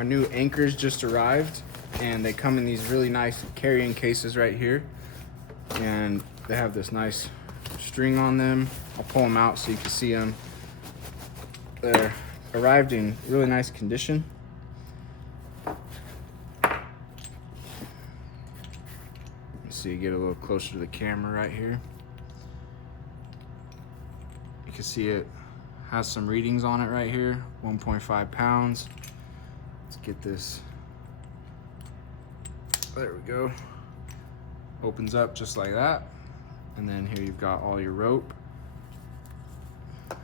Our new anchors just arrived, and they come in these really nice carrying cases right here. And they have this nice string on them. I'll pull them out so you can see them. They're arrived in really nice condition. So you get a little closer to the camera right here. You can see it has some readings on it right here, 1.5 pounds. Let's get this, there we go. Opens up just like that. And then here you've got all your rope. A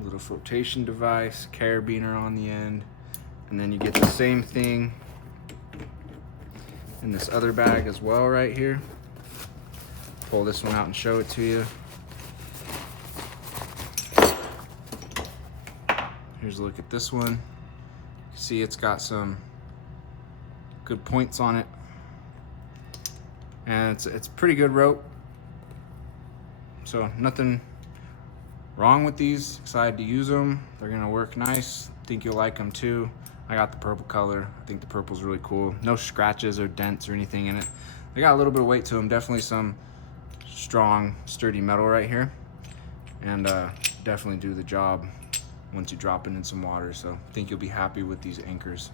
little flotation device, carabiner on the end. And then you get the same thing in this other bag as well right here. Pull this one out and show it to you. Here's a look at this one. You can see it's got some good points on it. And it's pretty good rope. So nothing wrong with these. Excited to use them. They're gonna work nice. Think you'll like them too. I got the purple color. I think the purple's really cool. No scratches or dents or anything in it. They got a little bit of weight to them. Definitely some strong, sturdy metal right here. And definitely do the job once you drop it in some water. So I think you'll be happy with these anchors.